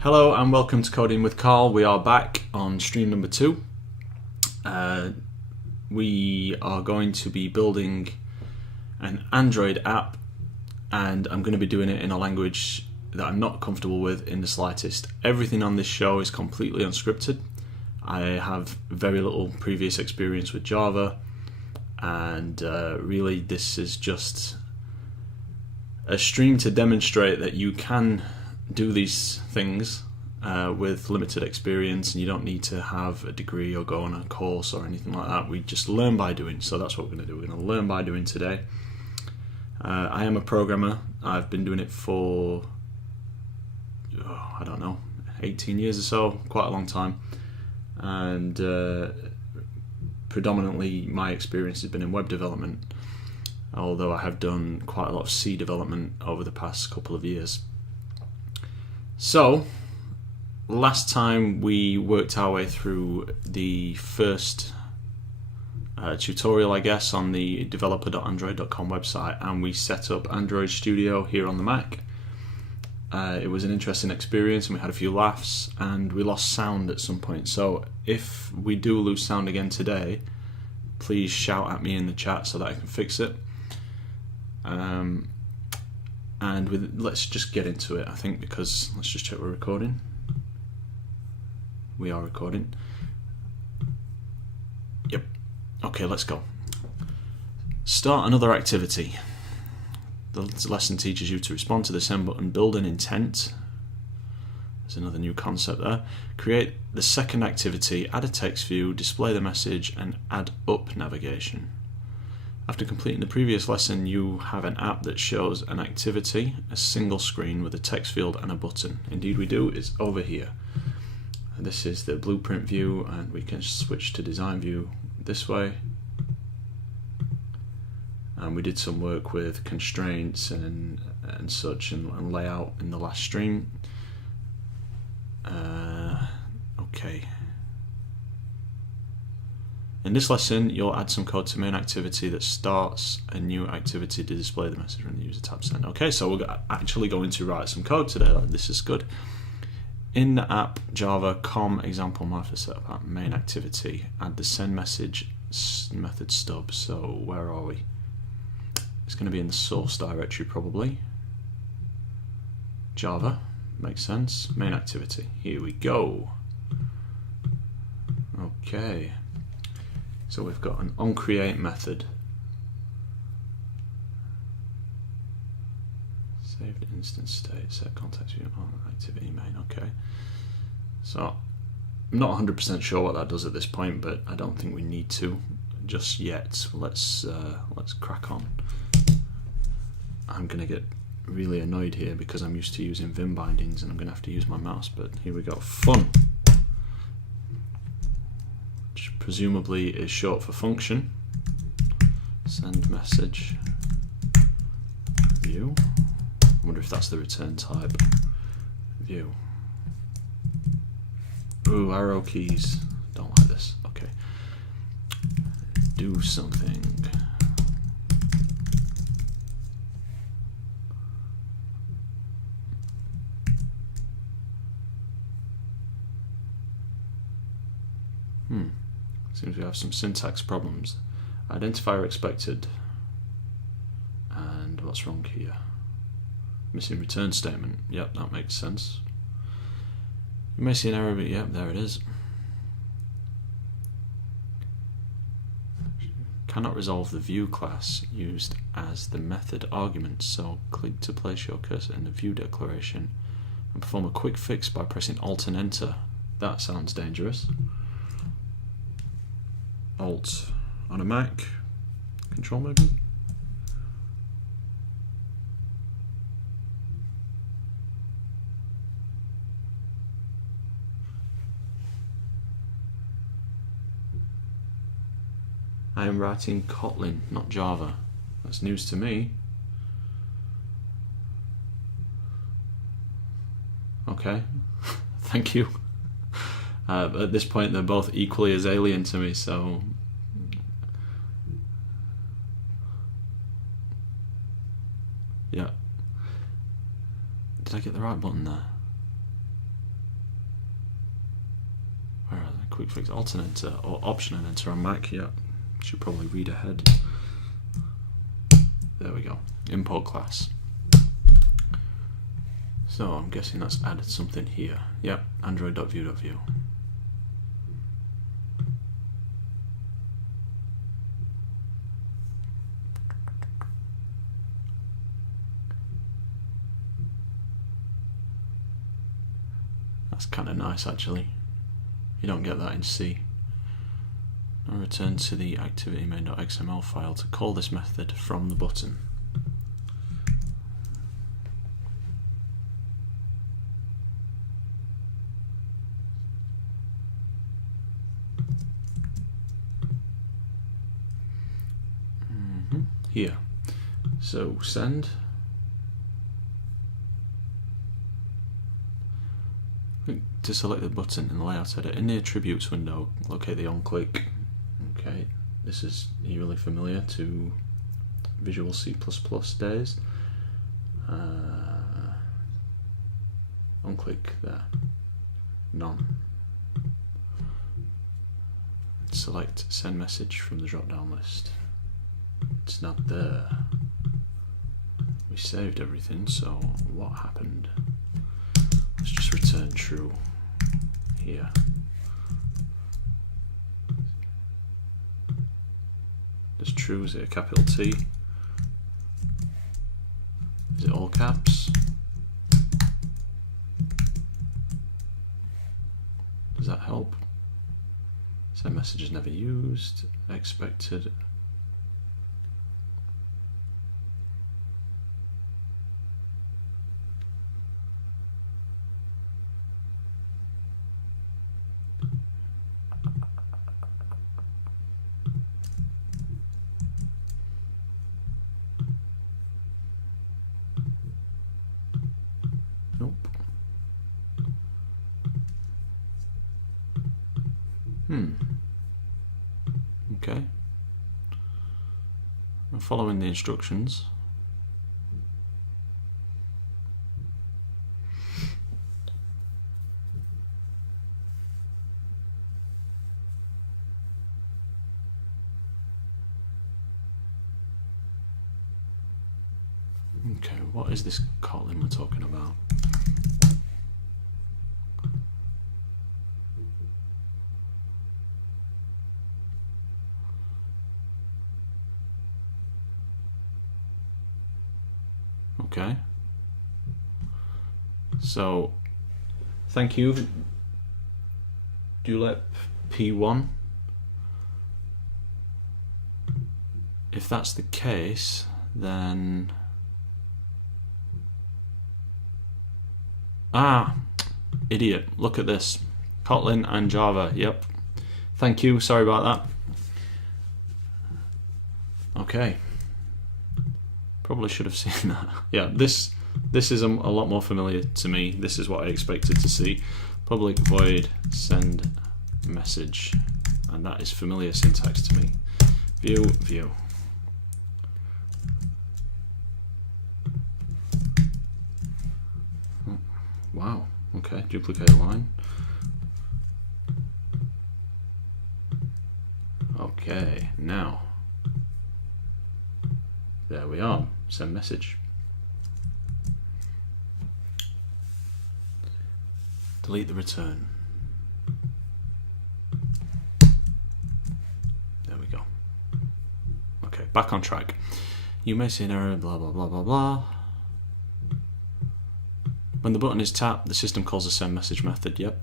Hello and welcome to Coding with Carl. We are back on stream number 2. We are going to be building an Android app, and I'm going to be doing it in a language that I'm not comfortable with in the slightest. Everything on this show is completely unscripted. I have very little previous experience with Java, and really this is just a stream to demonstrate that you can do these things with limited experience, and you don't need to have a degree or go on a course or anything like that. We just learn by doing. So that's what we're going to do. We're going to learn by doing today. I am a programmer. I've been doing it for 18 years or so, quite a long time, and predominantly my experience has been in web development, although I have done quite a lot of C development over the past couple of years. So, last time we worked our way through the first tutorial, I guess, on the developer.android.com website, and we set up Android Studio here on the Mac. It was an interesting experience, and we had a few laughs, and we lost sound at some point. So if we do lose sound again today, please shout at me in the chat so that I can fix it. Let's just get into it, I think, because let's just check we're recording. We are recording. Yep. Okay, let's go. Start another activity. The lesson teaches you to respond to the send button, build an intent. There's another new concept there. Create the second activity, add a text view, display the message, and add up navigation. After completing the previous lesson, you have an app that shows an activity, a single screen with a text field and a button. Indeed we do, it's over here. And this is the blueprint view, and we can switch to design view this way. And we did some work with constraints and such and layout in the last stream. Okay. In this lesson, you'll add some code to main activity that starts a new activity to display the message when the user taps send. Okay, so we're actually going to write some code today. This is good. In the app, Java com example manifest set up main activity, add the send message method stub. So where are we? It's going to be in the source directory probably. Java, makes sense. Main activity, here we go. Okay. So we've got an onCreate method. Saved instance state, set context view on activity main. Okay. So I'm not 100% sure what that does at this point, but I don't think we need to just yet. Let's crack on. I'm gonna get really annoyed here because I'm used to using Vim bindings and I'm gonna have to use my mouse. But here we go. Fun. Presumably is short for function. Send message view. I wonder if that's the return type. View. Ooh, arrow keys. Don't like this. Okay. Do something. Seems we have some syntax problems. Identifier expected. And what's wrong here? Missing return statement. Yep, that makes sense. You may see an error, but yep, there it is. Cannot resolve the view class used as the method argument, so click to place your cursor in the view declaration and perform a quick fix by pressing Alt and Enter. That sounds dangerous. Alt on a Mac, Control maybe? I am writing Kotlin, not Java. That's news to me. Okay, thank you. At this point they're both equally as alien to me, so yeah. Did I get the right button there? quick fix, Alt and Enter, or Option and Enter on Mac. Yeah, should probably read ahead. There we go. Import class. So I'm guessing that's added something here. Yep, Android.view.view. That's kind of nice actually. You don't get that in C. Now return to the activity main.xml file to call this method from the button. Here. So send. To select the button in the layout edit, in the attributes window, locate the on-click. Okay, this is eerily familiar to Visual C++ days. On-click there. None. Select send message from the drop-down list. It's not there. We saved everything, so what happened? Let's just return true here. Does true, is it a capital T? Is it all caps? Does that help? Send messages never used, expected. Nope. Okay. I'm following the instructions. Okay, what is this Kotlin we're talking about? Okay. So, thank you, Dulep P1. If that's the case, then idiot, look at this. Kotlin and Java, yep. Thank you, sorry about that. Okay. Probably should have seen that. Yeah, this is a lot more familiar to me. This is what I expected to see. Public void send message. And that is familiar syntax to me. View. Wow, okay, duplicate a line. Okay, now, there we are, send message. Delete the return. There we go. Okay, back on track. You may see an error, blah, blah, blah, blah, blah. When the button is tapped, the system calls a send message method, yep.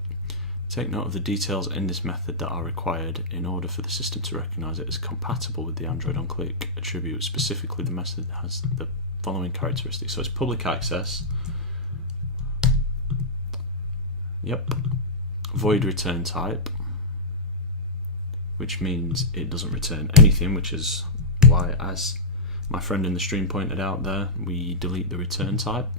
Take note of the details in this method that are required in order for the system to recognize it as compatible with the Android on-click attribute. Specifically, the method has the following characteristics. So it's public access. Yep. Void return type, which means it doesn't return anything, which is why, as my friend in the stream pointed out there, we delete the return type.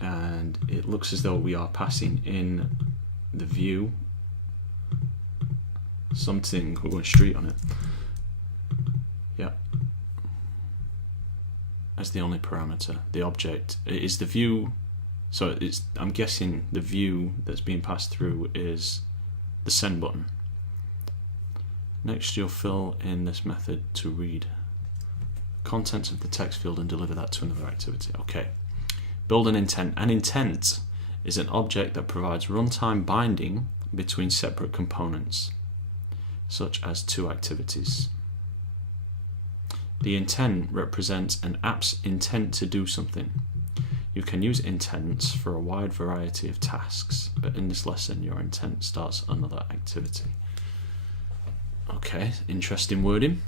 And it looks as though we are passing in the view something. We're going straight on it. Yeah. As the only parameter. The object. It is the view So I'm guessing the view that's being passed through is the send button. Next, you'll fill in this method to read contents of the text field and deliver that to another activity. Okay. Build an intent. An intent is an object that provides runtime binding between separate components, such as two activities. The intent represents an app's intent to do something. You can use intents for a wide variety of tasks, but in this lesson, your intent starts another activity. Okay, interesting wording.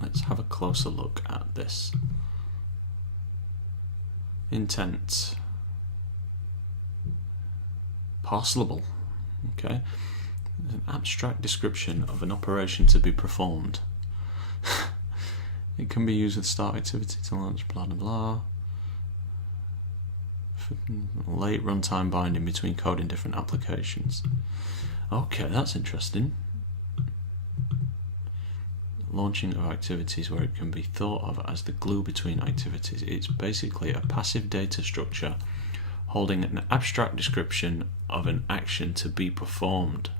Let's have a closer look at this. Intent. Parcelable. Okay. An abstract description of an operation to be performed. It can be used with start activity to launch blah blah blah. Late runtime binding between code in different applications. Okay, that's interesting. Launching of activities where it can be thought of as the glue between activities. It's basically a passive data structure holding an abstract description of an action to be performed.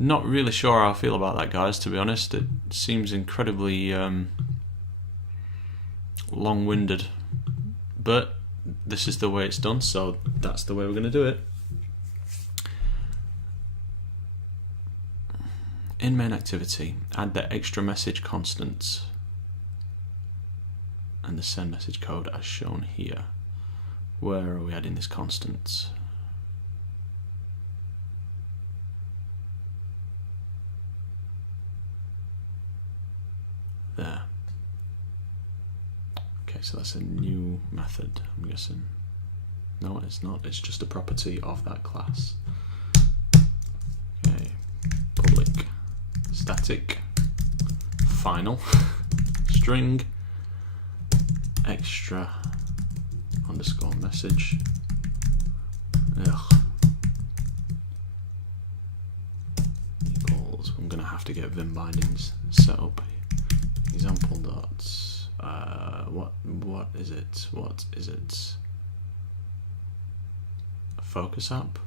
Not really sure how I feel about that, guys, to be honest. It seems incredibly long-winded, but this is the way it's done, so that's the way we're going to do it. In main activity, add the extra message constant and the send message code as shown here. Where are we adding this constant? There. Okay, so that's a new method, I'm guessing. No, it's not. It's just a property of that class. Okay, public static final string extra underscore message. Equals. I'm gonna have to get Vim bindings set up. Example dot what is it? What is it? A focus app?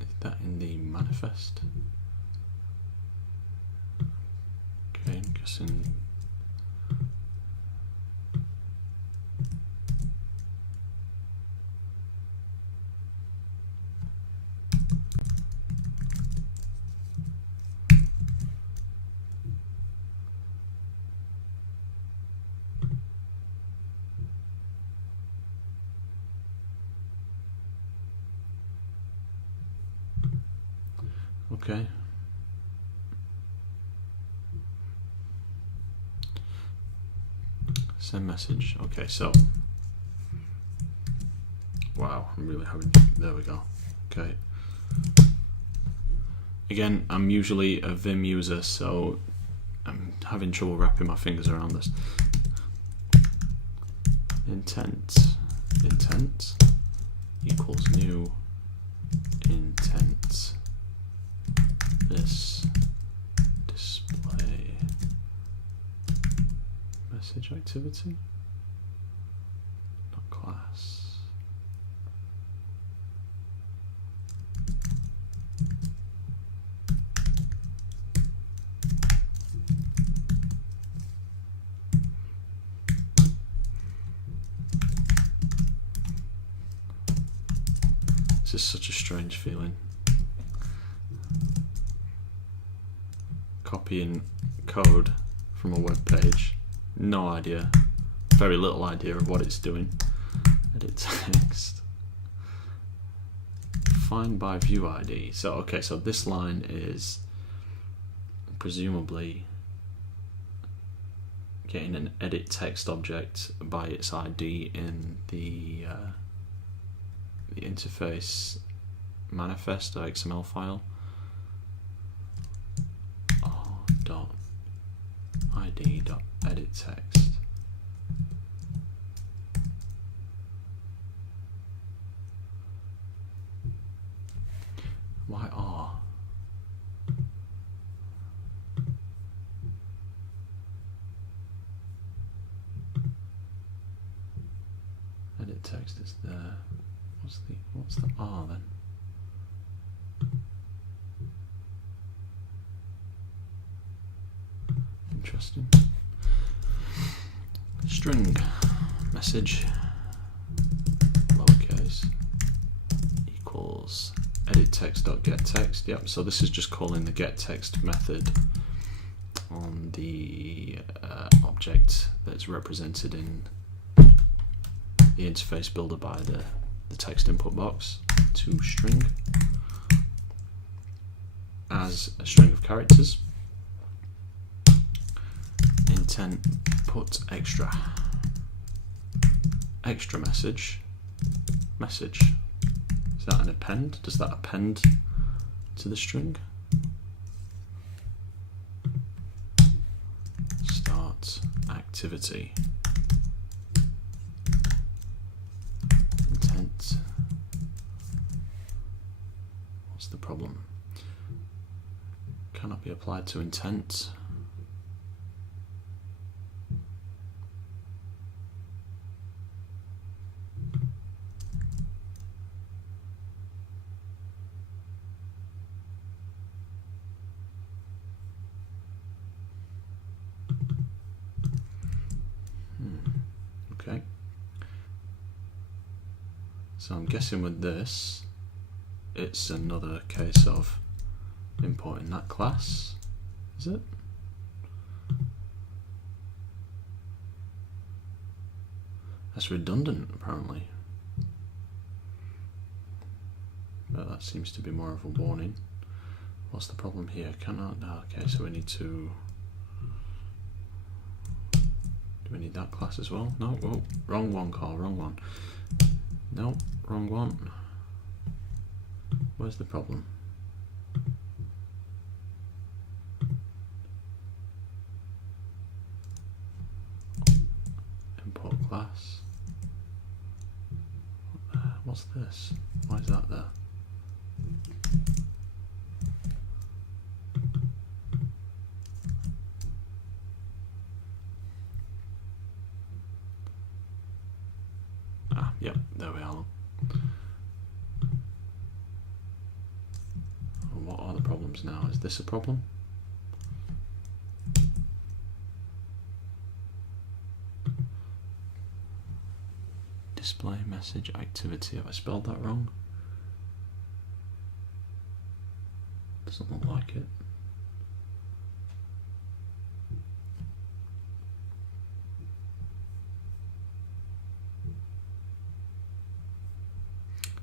Is that in the manifest? Okay, I'm guessing. Okay. Send message. Okay, so. Wow, I'm really having. There we go. Okay. Again, I'm usually a Vim user, so I'm having trouble wrapping my fingers around this. Intent equals new intent. This display message activity, not class. This is such a strange feeling. Copying code from a web page, no idea, very little idea of what it's doing. Edit text, find by view ID. So okay, so this line is presumably getting an edit text object by its ID in the interface manifest XML file. Dot ID dot edit text. Why R? Edit text is there. What's the R then? Interesting. String message lowercase equals edit text.getText. Yep, so this is just calling the getText method on the object that's represented in the interface builder by the text input box to string as a string of characters. Intent put extra message. Is that an append? Does that append to the string? Start activity. Intent. What's the problem? Cannot be applied to intent. Okay. So I'm guessing with this, it's another case of importing that class, is it? That's redundant, apparently. But that seems to be more of a warning. What's the problem here? Cannot. Okay, so we need to. Do we need that class as well? No. Oh, wrong one, Carl. Wrong one. No, wrong one. Where's the problem? Import class. What's this? Why is that there? Yep, there we are. What are the problems now? Is this a problem? Display message activity. Have I spelled that wrong? Doesn't look like it.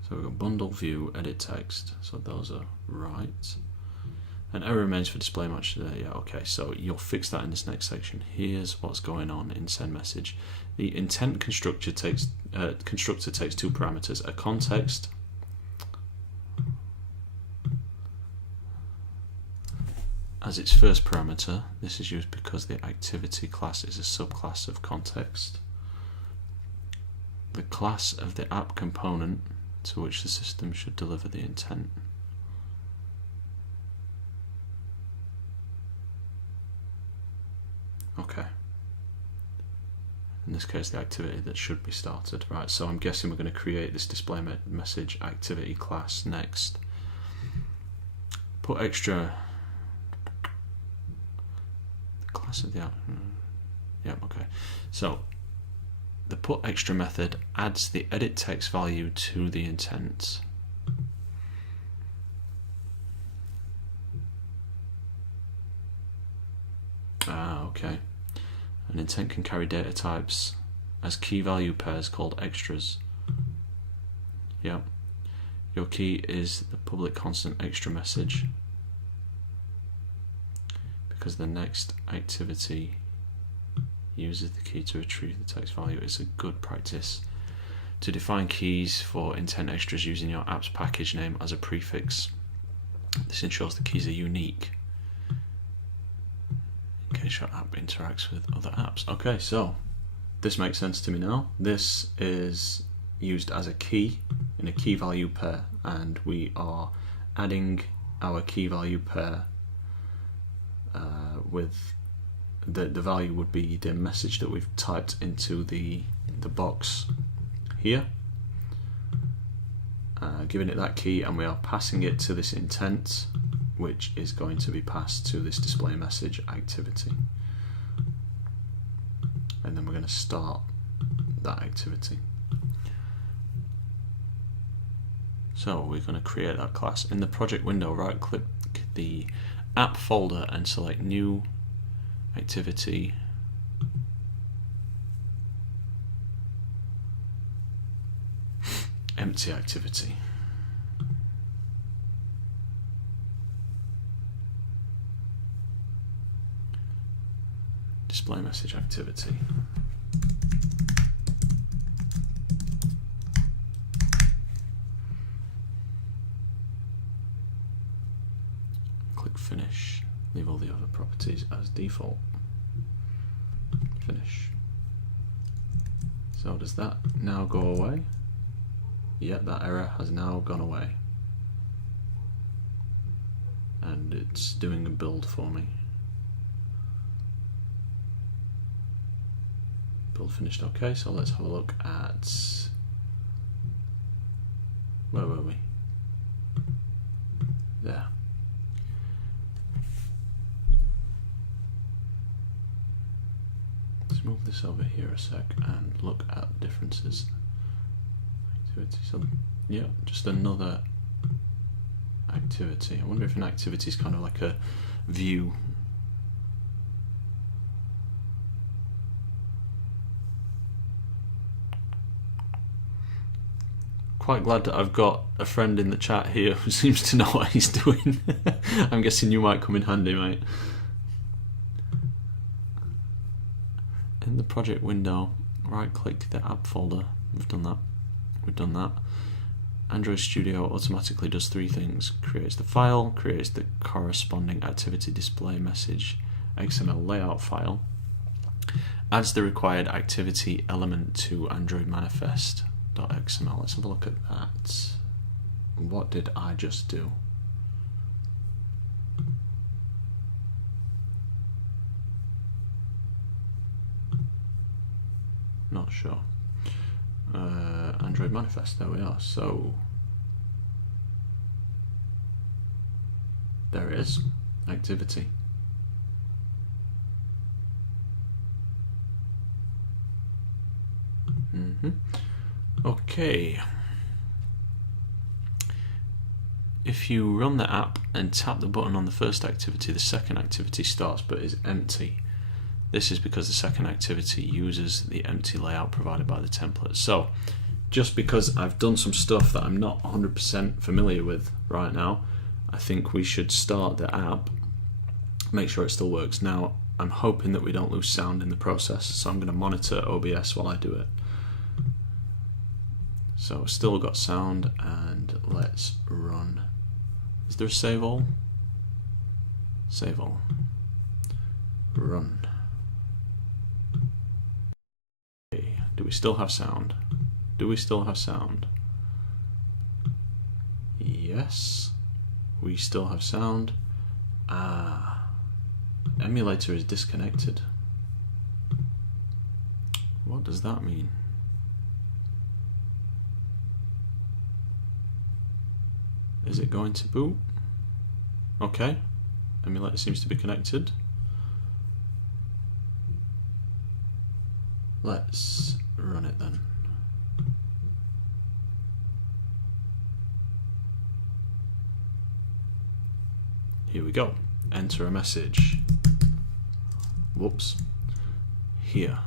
So we've got bundle view, edit text, so those are right. And error remains for display match today. Yeah, okay, so you'll fix that in this next section. Here's what's going on in send message. The intent constructor takes two parameters, a context as its first parameter. This is used because the activity class is a subclass of context. The class of the app component to which the system should deliver the intent. Okay. In this case, the activity that should be started. Right, so I'm guessing we're going to create this display message activity class next. Put extra. The class of the app. Yeah, okay. So the put extra method adds the edit text value to the intent. Okay. An intent can carry data types as key value pairs called extras. Yep. Your key is the public constant extra message because the next activity uses the key to retrieve the text value. It's a good practice to define keys for intent extras using your app's package name as a prefix. This ensures the keys are unique in case your app interacts with other apps. Okay, so this makes sense to me now. This is used as a key in a key value pair, and we are adding our key value pair with the value would be the message that we've typed into the box here, giving it that key, and we are passing it to this intent, which is going to be passed to this display message activity, and then we're going to start that activity. So we're going to create that class. In the project window, right click the app folder and select new activity, empty activity. Display message activity. Click finish. Leave all the other properties as default. Finish. So does that now go away? Yeah, that error has now gone away. And it's doing a build for me. Build finished. Okay, so let's have a look at, where were we? There. Let's move this over here a sec and look at differences. Activity. So yeah, just another activity. I wonder if an activity is kind of like a view. Quite glad that I've got a friend in the chat here who seems to know what he's doing. I'm guessing you might come in handy, mate. In the project window, right click the app folder. We've done that. We've done that. Android Studio automatically does three things: creates the file, creates the corresponding activity display message XML layout file, adds the required activity element to Androidmanifest .xml. Let's have a look at that. What did I just do? Not sure. Androidmanifest, there we are. So there it is, activity. Okay. If you run the app and tap the button on the first activity, the second activity starts but is empty. This is because the second activity uses the empty layout provided by the template. So just because I've done some stuff that I'm not 100% familiar with right now, I think we should start the app, make sure it still works. Now I'm hoping that we don't lose sound in the process, so I'm going to monitor OBS while I do it. So still got sound, and let's run. Is there a save all? Save all. Run. Okay. Do we still have sound? Do we still have sound? Yes, we still have sound. Emulator is disconnected. What does that mean? Is it going to boot? Okay, emulator seems to be connected. Let's run it then. Here we go. Enter a message. Whoops. Here.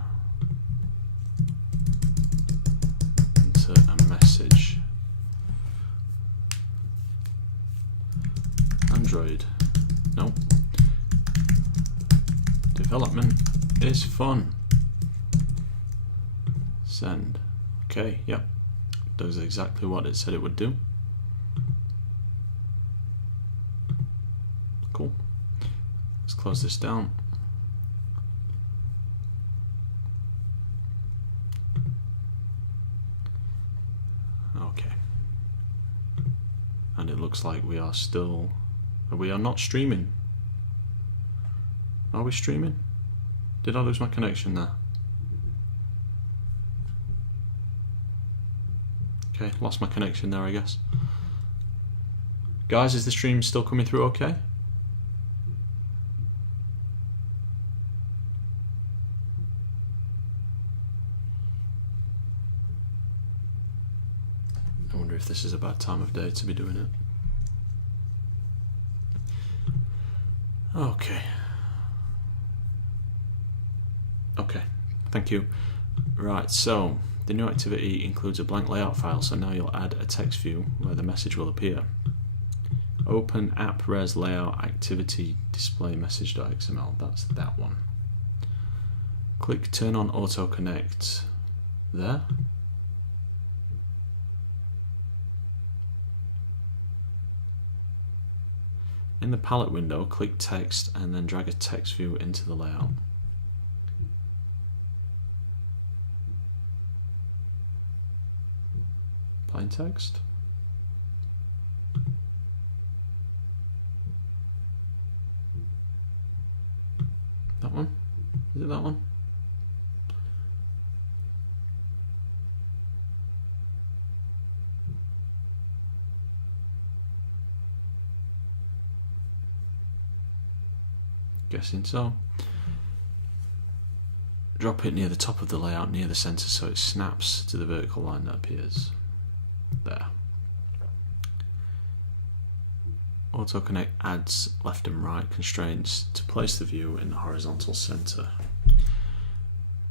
Enter a message. Android. No. Development is fun. Send. Okay, yep. Does exactly what it said it would do. Cool. Let's close this down. Okay. And it it looks like we are still... We are not streaming. Are we streaming? Did I lose my connection there? Okay, lost my connection there, I guess. Guys, is the stream still coming through okay? I wonder if this is a bad time of day to be doing it. Okay. Okay, thank you. Right, so the new activity includes a blank layout file, so now you'll add a text view where the message will appear. Open app res layout activity display message.xml, that's that one. Click turn on auto connect there. In the palette window, click text and then drag a text view into the layout. Plain text. That one? Is it that one? Guessing so. Drop it near the top of the layout, near the center, so it snaps to the vertical line that appears there. AutoConnect adds left and right constraints to place the view in the horizontal center.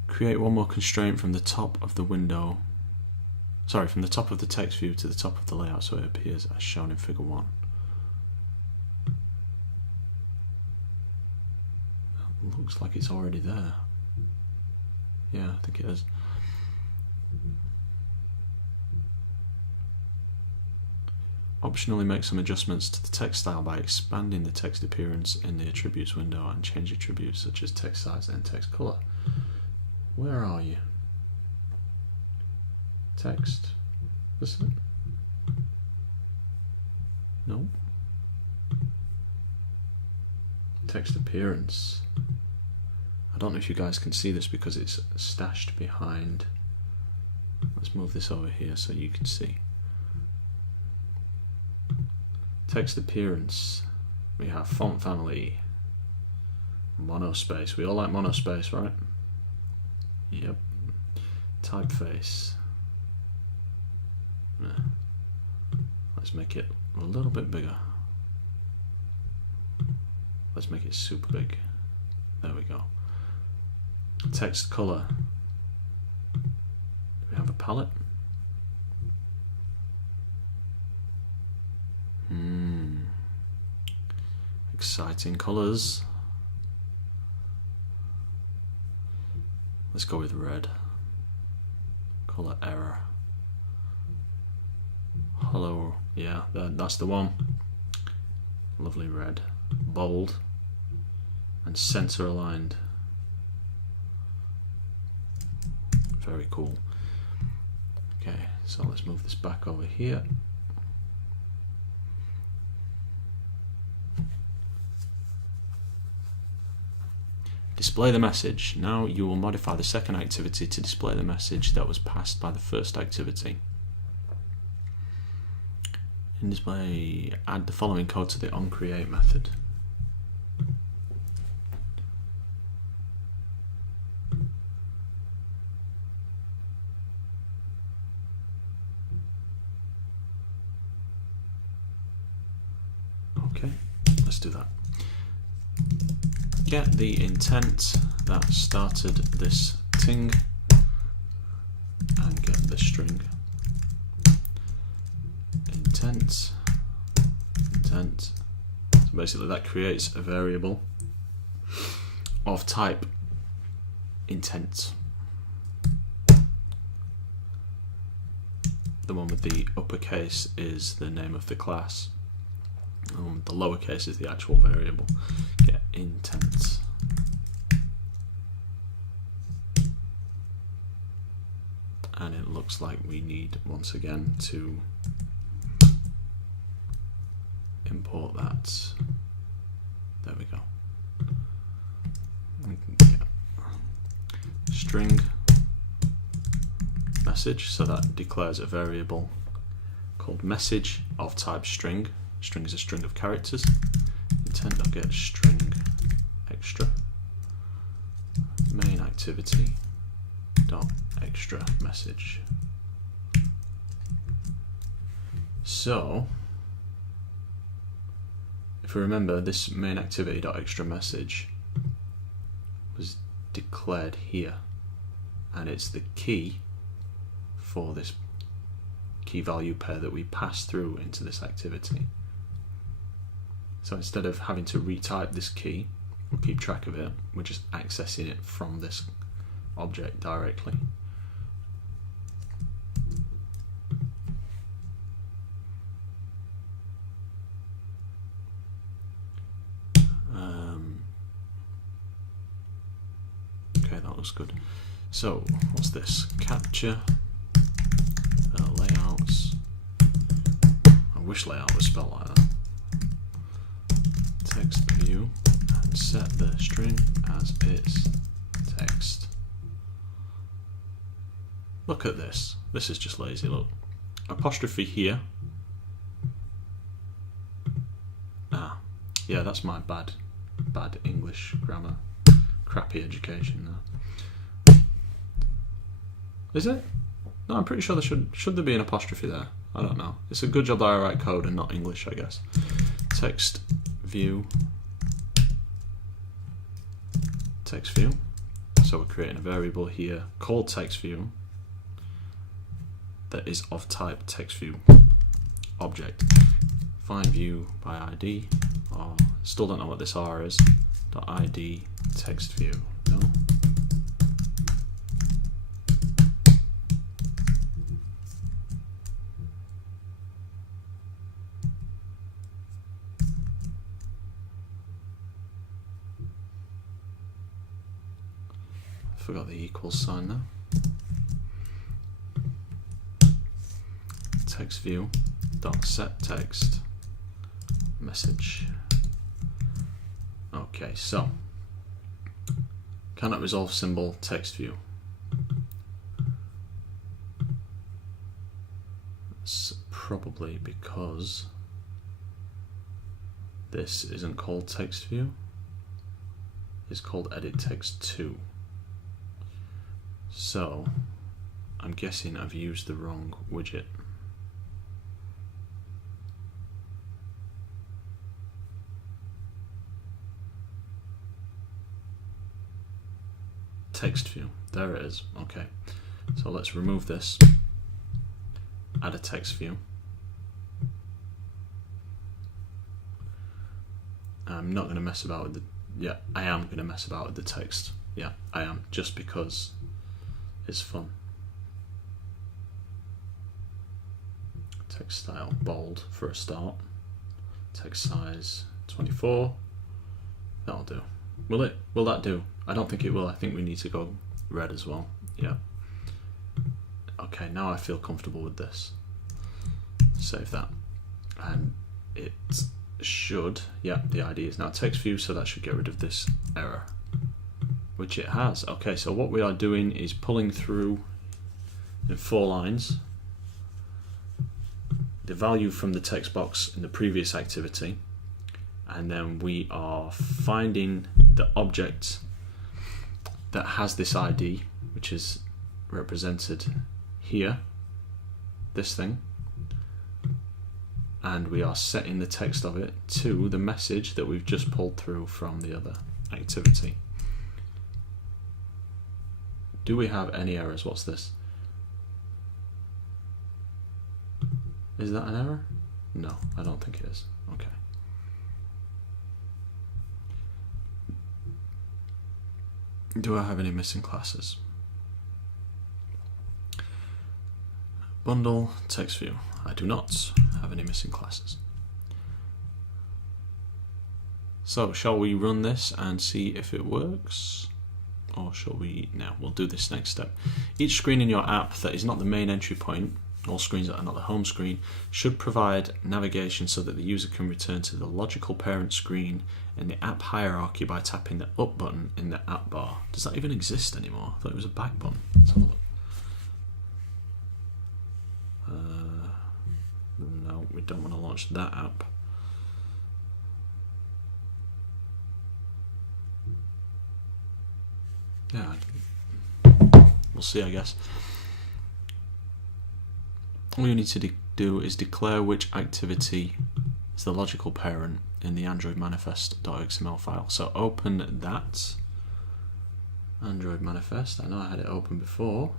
Create one more constraint from the top of the window, from the top of the text view to the top of the layout so it appears as shown in figure 1. Looks like it's already there. Yeah, I think it is. Optionally make some adjustments to the text style by expanding the text appearance in the attributes window and change attributes such as text size and text color. Where are you? Text. This is it? No. Text appearance. I don't know if you guys can see this because it's stashed behind. Let's move this over here so you can see. Text appearance. We have font family, monospace. We all like monospace, right? Yep. Typeface. Let's make it a little bit bigger. Let's make it super big. There we go. Text color. Do we have a palette? Exciting colors. Let's go with red. Color error. Hello. Yeah, that's the one. Lovely red. Bold. And center aligned. Very cool. Okay, so let's move this back over here. Display the message. Now you will modify the second activity to display the message that was passed by the first activity. In display, add the following code to the onCreate method. Okay, let's do that. Get the intent that started this ting and get the string. Intent. So basically that creates a variable of type intent. The one with the uppercase is the name of the class. The lowercase is the actual variable. Get intent. And it looks like we need once again to import that. There we go. String message, so that declares a variable called message of type string. String is a string of characters. Intent.get string extra main activity dot extra message. So if we remember, this main activity dot extra message was declared here, and it's the key for this key value pair that we pass through into this activity. So instead of having to retype this key or keep track of it, we're just accessing it from this object directly. Okay, that looks good. So what's this? Capture layouts. I wish layout was spelled like that. Text view, and set the string as its text. Look at this. This is just lazy. Look, apostrophe here. Ah, yeah, that's my bad English grammar. Crappy education there. Is it? No, I'm pretty sure there should there be an apostrophe there. I don't know. It's a good job that I write code and not English, I guess. Text view. Text view. So we're creating a variable here called text view that is of type text view object. Find view by ID. Oh, still don't know what this R is. .id text view. No. Forgot the equals sign now. Text view dot set text message. Okay, so cannot resolve symbol text view. It's probably because this isn't called text view. It's called edit text 2. So I'm guessing I've used the wrong widget. Text view, there it is. Okay, so let's remove this, add a text view. I'm not going to mess about with the, yeah, I am going to mess about with the text. Yeah, I am, just because it's fun. Text style bold for a start. Text size 24. That'll do. Will it? Will that do? I don't think it will. I think we need to go red as well. Yeah. Okay, now I feel comfortable with this. Save that. And it should, yeah, the ID is now text view, so that should get rid of this error, which it has. Okay, so what we are doing is pulling through in 4 lines the value from the text box in the previous activity, and then we are finding the object that has this ID, which is represented here, this thing, and we are setting the text of it to the message that we've just pulled through from the other activity. Do we have any errors? What's this? Is that an error? No, I don't think it is. Okay. Do I have any missing classes? Bundle, text view. I do not have any missing classes. So, shall we run this and see if it works? Or shall we? No, we'll do this next step. Each screen in your app that is not the main entry point all screens that are not the home screen, should provide navigation so that the user can return to the logical parent screen in the app hierarchy by tapping the up button in the app bar. Does that even exist anymore? I thought it was a back button. Let's have a look. No, we don't want to launch that app. Yeah, we'll see, I guess. All you need to do is declare which activity is the logical parent in the Androidmanifest.xml file. So open that Androidmanifest. I know I had it open before.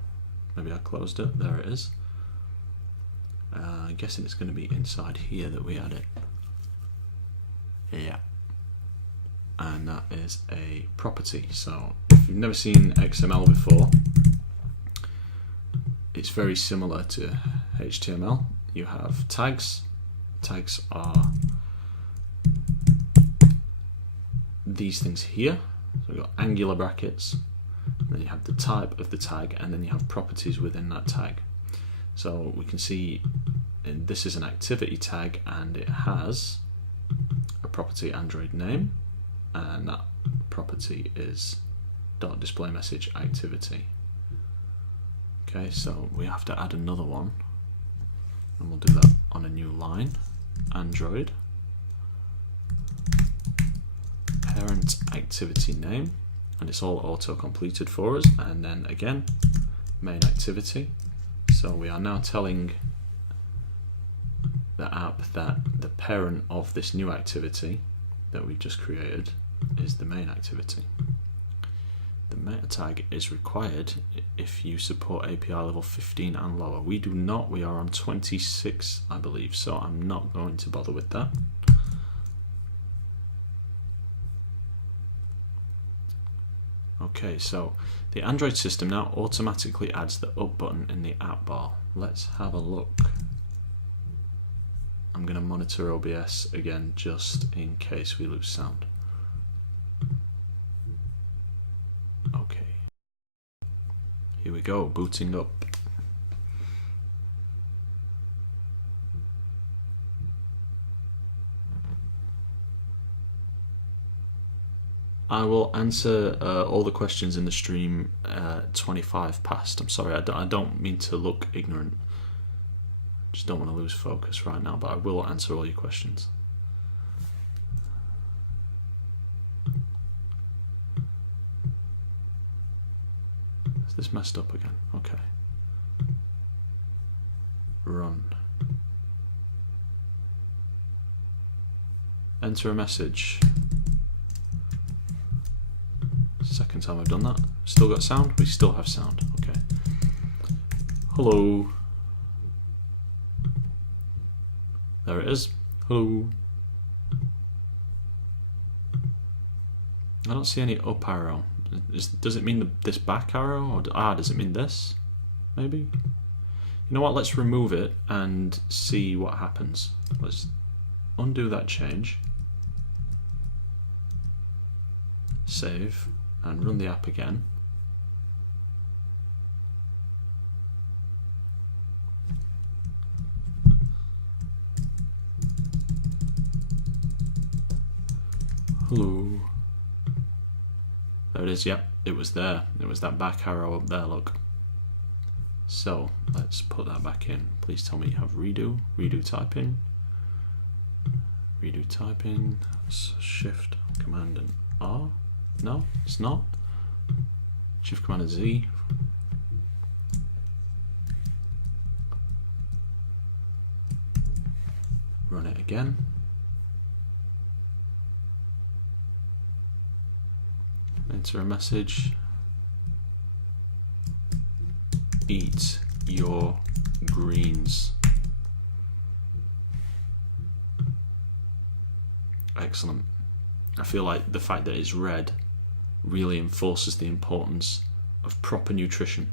Maybe I closed it. There it is. I'm guessing it's going to be inside here that we add it. Yeah. And that is a property. So if you've never seen XML before, it's very similar to HTML. You have tags. Tags are these things here. So we've got angular brackets, and then you have the type of the tag, and then you have properties within that tag. So we can see this is an activity tag, and it has a property Android name, and that property is .displayMessage activity. Okay, so we have to add another one, and we'll do that on a new line. Android parent activity name, and it's all auto completed for us, and then again main activity. So we are now telling the app that the parent of this new activity that we've just created is the main activity. The meta tag is required if you support API level 15 and lower. We do not, we are on 26 I believe, so I'm not going to bother with that. Okay, so the Android system now automatically adds the up button in the app bar. Let's have a look. I'm going to monitor OBS again just in case we lose sound. Okay, here we go, booting up. I will answer all the questions in the stream 25 past. I'm sorry, I don't mean to look ignorant. Just don't want to lose focus right now, but I will answer all your questions. Is this messed up again? Okay. Run. Enter a message. Second time I've done that. Still got sound? We still have sound. Okay. Hello. There it is. Hello. I don't see any up arrow. Does it mean this back arrow? Or does it mean this? Maybe? You know what? Let's remove it and see what happens. Let's undo that change. Save. And run the app again. Hello. There it is, yep, it was there. It was that back arrow up there, look. So, let's put that back in. Please tell me you have redo. Redo typing. Redo typing. Shift, Command and R. No, it's not. Shift Command and Z. Run it again. Enter a message. Eat your greens. Excellent. I feel like the fact that it's red really enforces the importance of proper nutrition.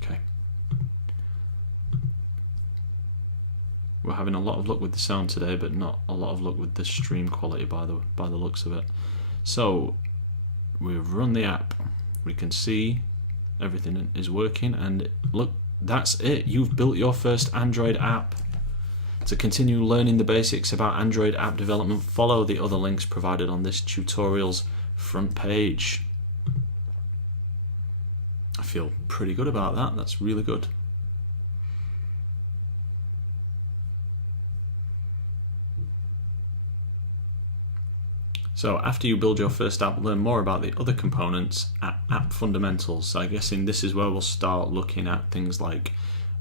Okay. We're having a lot of luck with the sound today, but not a lot of luck with the stream quality by the looks of it. So we've run the app. we can see everything is working, and look, that's it. You've built your first Android app. To continue learning the basics about Android app development, follow the other links provided on this tutorial's front page. I feel pretty good about that. That's really good. So after you build your first app, learn more about the other components at App Fundamentals. So I'm guessing this is where we'll start looking at things like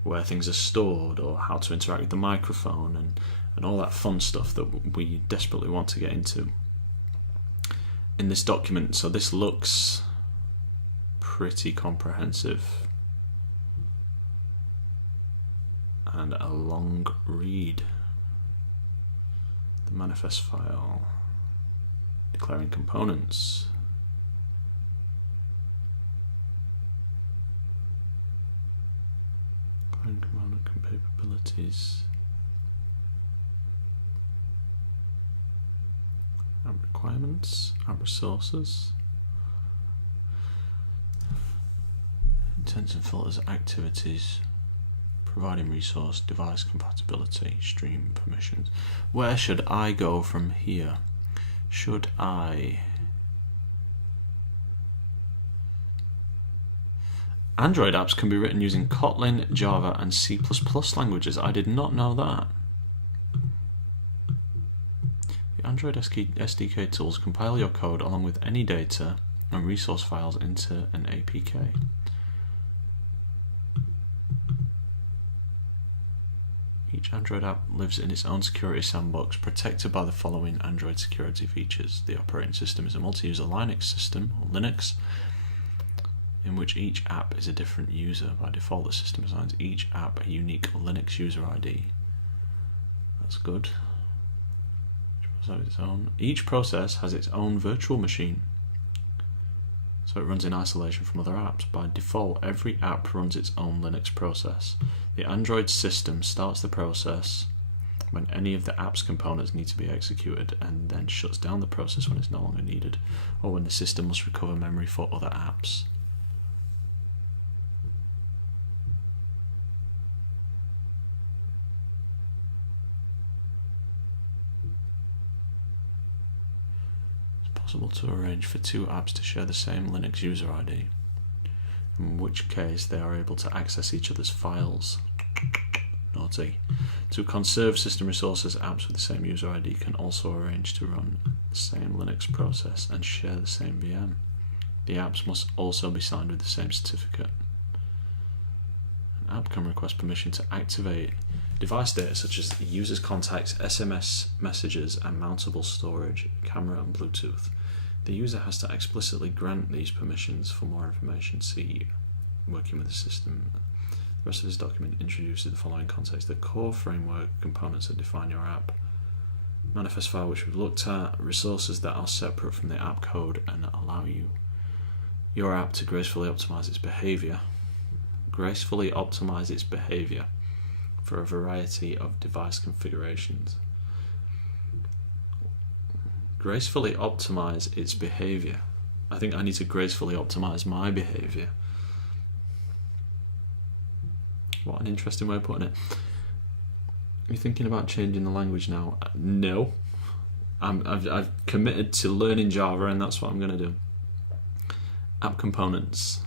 where things are stored, or how to interact with the microphone, and all that fun stuff that we desperately want to get into in this document. So this looks pretty comprehensive and a long read. The manifest file, declaring components, declaring component capabilities, app requirements, app resources, intents and filters, activities, providing resource, device compatibility, stream permissions. Where should I go from here? Should I... Android apps can be written using Kotlin, Java, and C++ languages. I did not know that. The Android SDK tools compile your code along with any data and resource files into an APK. Each Android app lives in its own security sandbox, protected by the following Android security features. The operating system is a multi-user Linux system, or Linux, in which each app is a different user. By default, the system assigns each app a unique Linux user ID. That's good. Each process has its own virtual machine, so it runs in isolation from other apps. By default, every app runs its own Linux process. The Android system starts the process when any of the app's components need to be executed, and then shuts down the process when it's no longer needed, or when the system must recover memory for other apps. Possible to arrange for two apps to share the same Linux user ID, in which case they are able to access each other's files. Naughty. To conserve system resources, apps with the same user ID can also arrange to run the same Linux process and share the same VM. The apps must also be signed with the same certificate. An app can request permission to activate device data such as users' contacts, SMS messages, and mountable storage, camera, and Bluetooth. The user has to explicitly grant these permissions. For more information, see Working with the System. The rest of this document introduces the following context: the core framework components that define your app, manifest file, which we've looked at, resources that are separate from the app code and allow your app to gracefully optimize its behavior. For a variety of device configurations. Gracefully optimize its behavior. I think I need to gracefully optimize my behavior. What an interesting way of putting it. Are you thinking about changing the language now? No. I've committed to learning Java, and that's what I'm going to do. App components.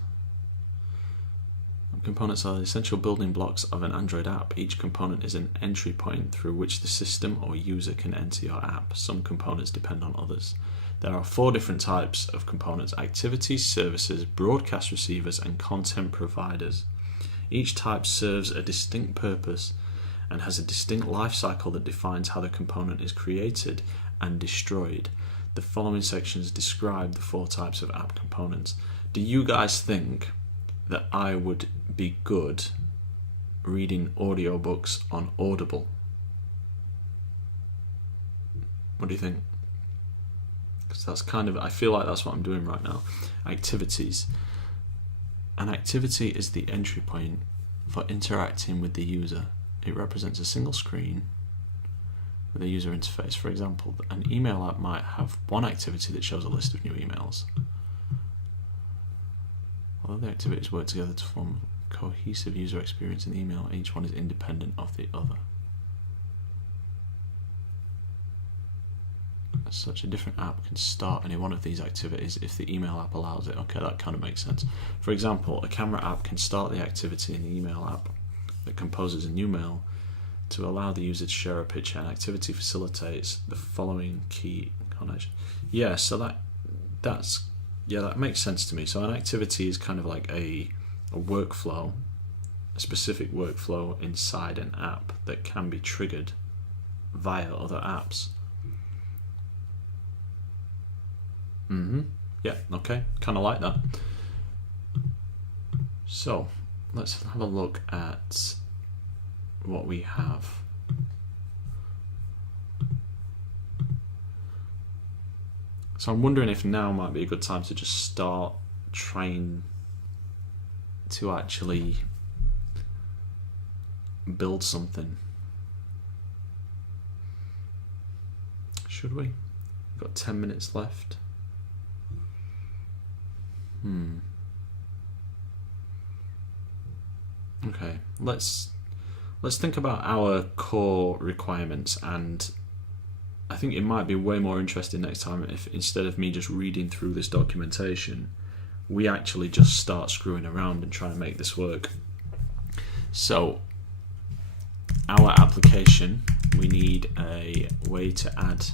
Components are the essential building blocks of an Android app. Each component is an entry point through which the system or user can enter your app. Some components depend on others. There are 4 different types of components: activities, services, broadcast receivers, and content providers. Each type serves a distinct purpose and has a distinct life cycle that defines how the component is created and destroyed. The following sections describe the 4 types of app components. Do you guys think that I would be good reading audiobooks on Audible? What do you think? Because that's I feel like that's what I'm doing right now. Activities. An activity is the entry point for interacting with the user. It represents a single screen with a user interface. For example, an email app might have one activity that shows a list of new emails. Although the activities work together to form a cohesive user experience in email, each one is independent of the other. As such, a different app can start any one of these activities if the email app allows it. Okay, that kind of makes sense. For example, a camera app can start the activity in the email app that composes a new mail to allow the user to share a picture. An activity facilitates the following key connection. Yeah, so that makes sense to me. So an activity is kind of like a workflow, a specific workflow inside an app that can be triggered via other apps. Yeah, okay, kind of like that. So let's have a look at what we have. So I'm wondering if now might be a good time to just start trying to actually build something. Should we? We've got 10 minutes left. Okay, let's think about our core requirements, and I think it might be way more interesting next time if instead of me just reading through this documentation, we actually just start screwing around and trying to make this work. So our application, we need a way to add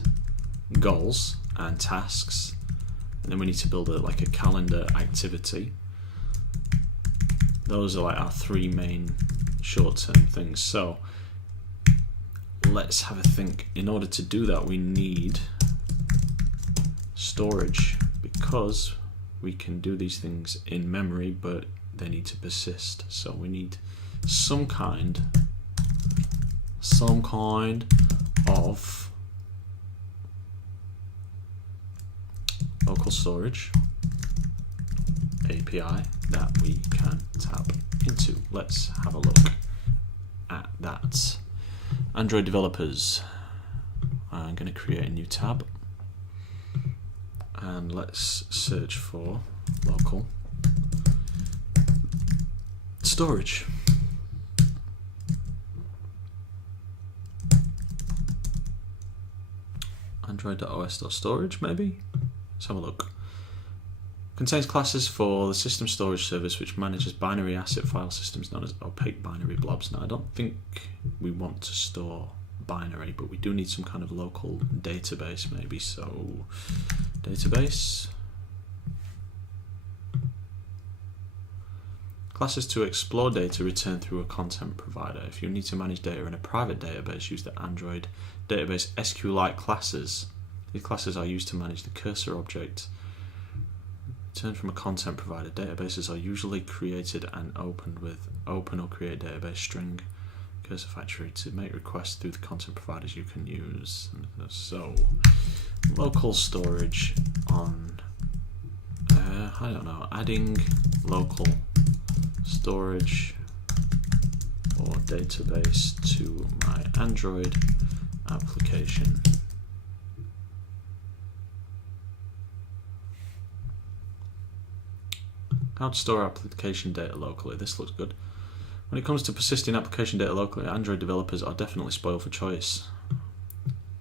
goals and tasks, and then we need to build like a calendar activity. Those are like our three main short-term things. So let's have a think. In order to do that, we need storage, because we can do these things in memory, but they need to persist. So we need some kind of local storage API that we can tap into. Let's have a look at that. Android developers. I'm going to create a new tab and let's search for local storage. Android.os.storage maybe? Let's have a look. Contains classes for the system storage service which manages binary asset file systems known as opaque binary blobs. Now I don't think we want to store binary, but we do need some kind of local database maybe. So database. Classes to explore data returned through a content provider. If you need to manage data in a private database, use the Android database Sqlite classes. These classes are used to manage the cursor object. Returned from a content provider. Databases are usually created and opened with open or create database string cursor factory to make requests through the content providers you can use. So local storage on I don't know, adding local storage or database to my Android application. How to store application data locally. This looks good. When it comes to persisting application data locally, Android developers are definitely spoiled for choice.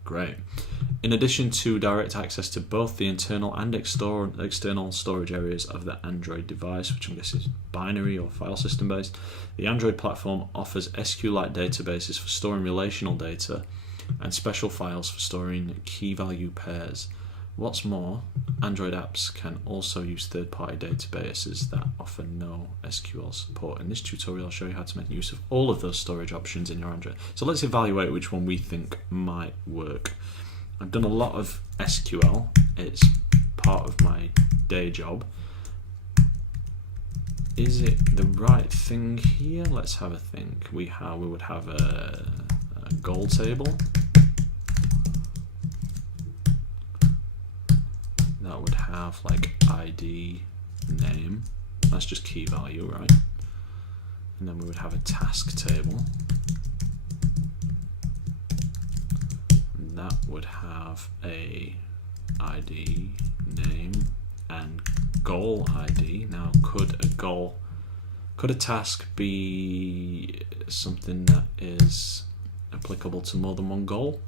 Great. In addition to direct access to both the internal and external storage areas of the Android device, which I'm guessing is binary or file system based, the Android platform offers SQLite databases for storing relational data and special files for storing key value pairs. What's more, Android apps can also use third-party databases that offer no SQL support. In this tutorial, I'll show you how to make use of all of those storage options in your Android. So let's evaluate which one we think might work. I've done a lot of SQL. It's part of my day job. Is it the right thing here? Let's have a think. We would have a goal table. That would have like ID, name, that's just key value, right? And then we would have a task table. And that would have a ID, name, and goal ID. Now, could a task be something that is applicable to more than one goal?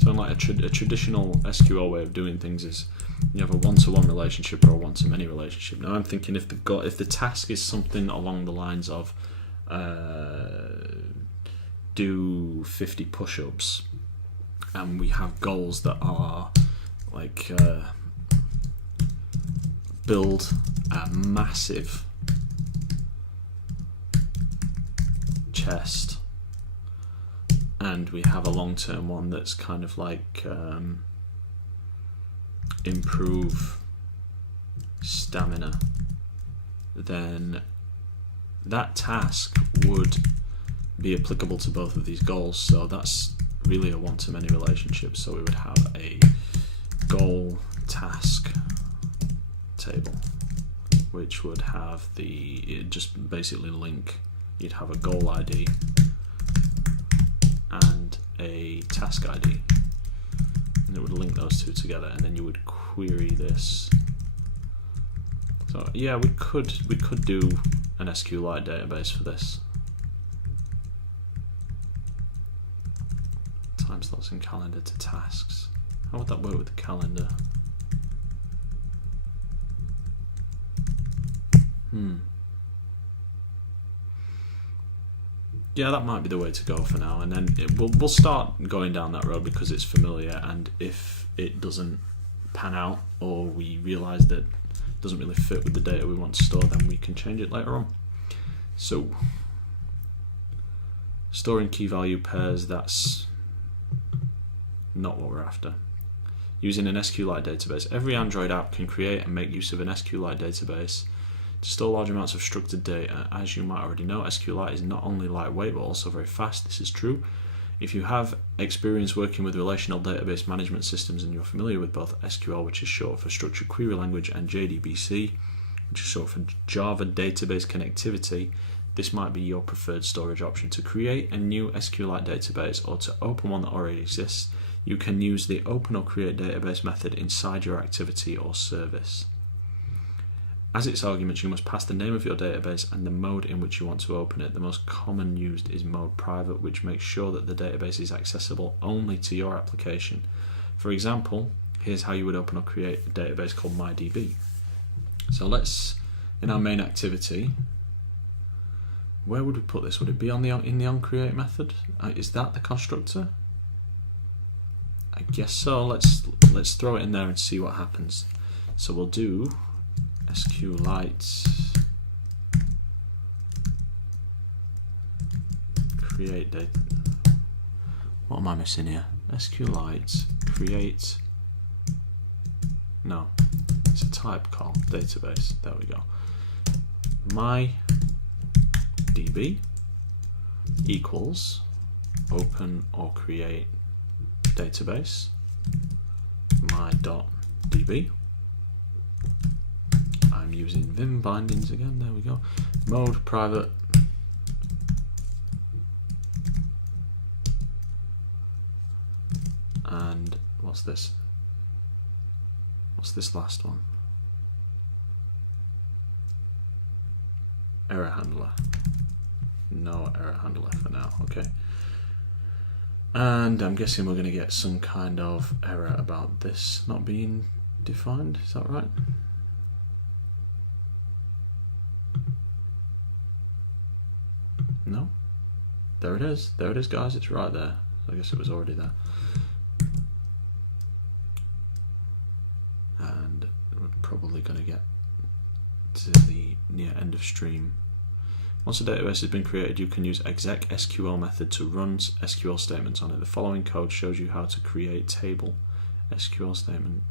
So like a traditional SQL way of doing things is you have a one-to-one relationship or a one-to-many relationship. Now I'm thinking if the task is something along the lines of do 50 push-ups, and we have goals that are like build a massive chest, and we have a long-term one that's kind of like improve stamina, then that task would be applicable to both of these goals. So that's really a one-to-many relationship. So we would have a goal task table, which would have it just basically link. You'd have a goal ID and a task ID, and it would link those two together, and then you would query this. So yeah, we could do an Sqlite database for this. Time slots in calendar to tasks. How would that work with the calendar? Yeah, that might be the way to go for now, and then we'll start going down that road because it's familiar, and if it doesn't pan out or we realise that it doesn't really fit with the data we want to store, then we can change it later on. So, storing key value pairs, that's not what we're after. Using an Sqlite database. Every Android app can create and make use of an Sqlite database to store large amounts of structured data. As you might already know, Sqlite is not only lightweight but also very fast. This is true. If you have experience working with relational database management systems and you're familiar with both SQL, which is short for Structured Query Language, and JDBC, which is short for Java Database Connectivity, this might be your preferred storage option. To create a new Sqlite database or to open one that already exists, you can use the open or create database method inside your activity or service. As its arguments, you must pass the name of your database and the mode in which you want to open it. The most common used is mode private, which makes sure that the database is accessible only to your application. For example, here's how you would open or create a database called MyDB. So let's, in our main activity, where would we put this? Would it be in the onCreate method? Is that the constructor? I guess so. Let's throw it in there and see what happens. So we'll do Sqlite create data. What am I missing here? Sqlite create. No, it's a type call database. There we go. My DB equals open or create database my.db. I'm using Vim bindings again, there we go. Mode private and what's this? What's this last one? Error handler. No error handler for now, okay. And I'm guessing we're going to get some kind of error about this not being defined, is that right? No? There it is guys, it's right there. So I guess it was already there. And we're probably going to get to the near end of stream. Once a database has been created, you can use exec SQL method to run SQL statements on it. The following code shows you how to create table SQL statement.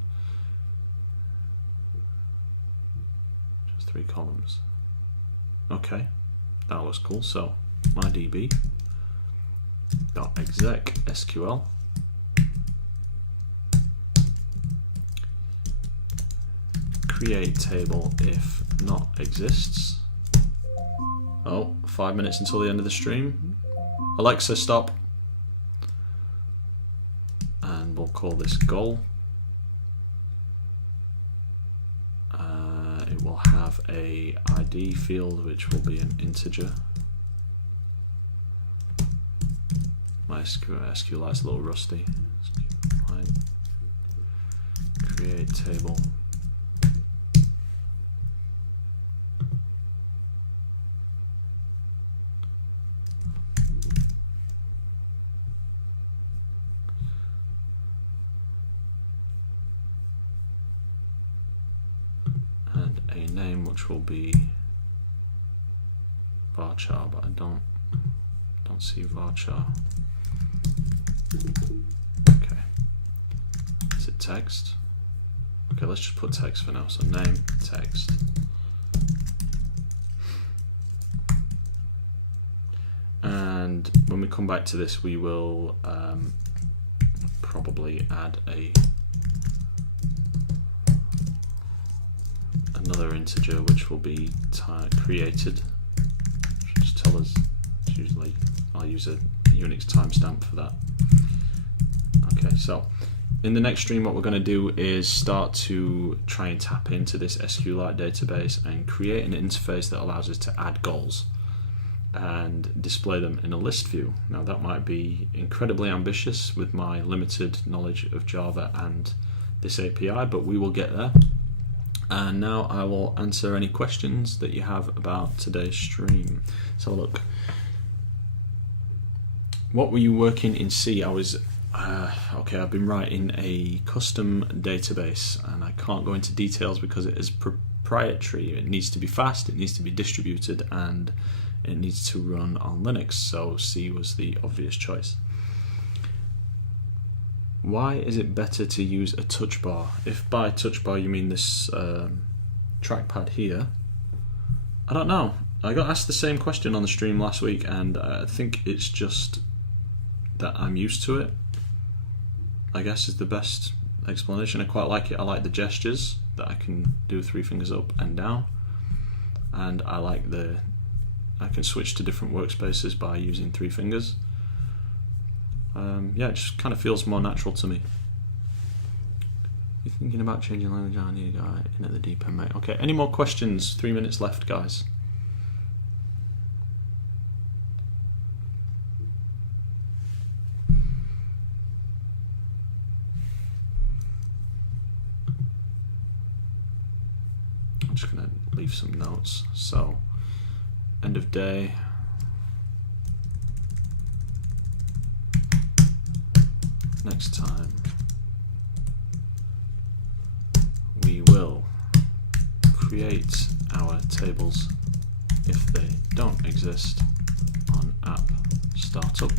Just 3 columns. Okay, that looks cool. So mydb .exec SQL create table if not exists. Oh, 5 minutes until the end of the stream. Alexa, stop. call this goal. It will have a ID field which will be an integer. My SQLite's a little rusty. SQLite create table. And a name which will be varchar, but I don't see varchar. Okay. Is it text? Okay, let's just put text for now. So name, text. And when we come back to this, we will probably add another integer which will be created. Just tell us. Usually, I'll use a Unix timestamp for that. Okay, so in the next stream what we're going to do is start to try and tap into this SQLite database and create an interface that allows us to add goals and display them in a list view. Now that might be incredibly ambitious with my limited knowledge of Java and this API, but we will get there. And now I will answer any questions that you have about today's stream. So look, what were you working in C? I was okay, I've been writing a custom database, and I can't go into details because it is proprietary. It needs to be fast, it needs to be distributed, and it needs to run on Linux, so C was the obvious choice. Why is it better to use a touch bar? If by touch bar you mean this trackpad here, I don't know. I got asked the same question on the stream last week, and I think it's just that I'm used to it, I guess, is the best explanation. I quite like it. I like the gestures that I can do 3 fingers up and down, and I like I can switch to different workspaces by using 3 fingers. Yeah, it just kind of feels more natural to me. You're thinking about changing language? I need to go in at the deep end, mate. Okay, any more questions? 3 minutes left, guys. I'm just going to leave some notes. So, end of day. Next time we will create our tables if they don't exist on app startup,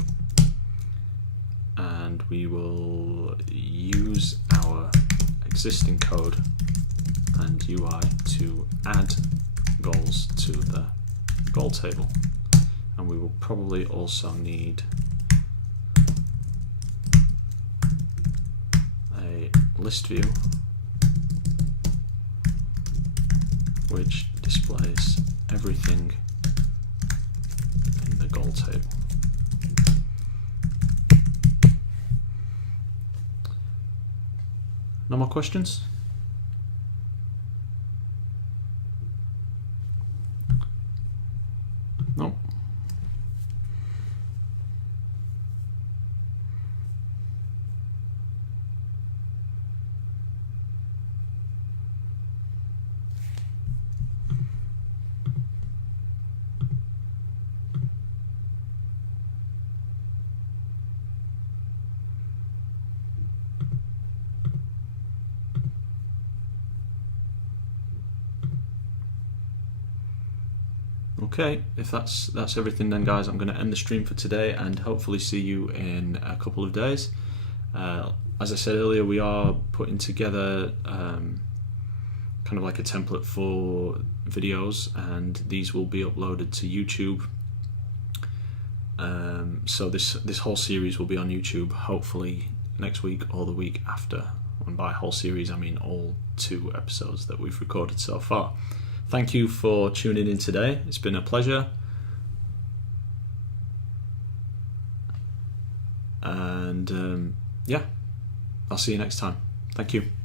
and we will use our existing code and UI to add goals to the goal table, and we will probably also need a list view which displays everything in the goal table. No more questions? No. Okay, if that's everything then, guys, I'm going to end the stream for today and hopefully see you in a couple of days. As I said earlier, we are putting together kind of like a template for videos, and these will be uploaded to YouTube. So this whole series will be on YouTube hopefully next week or the week after. And by whole series I mean all 2 episodes that we've recorded so far. Thank you for tuning in today. It's been a pleasure. And yeah, I'll see you next time. Thank you.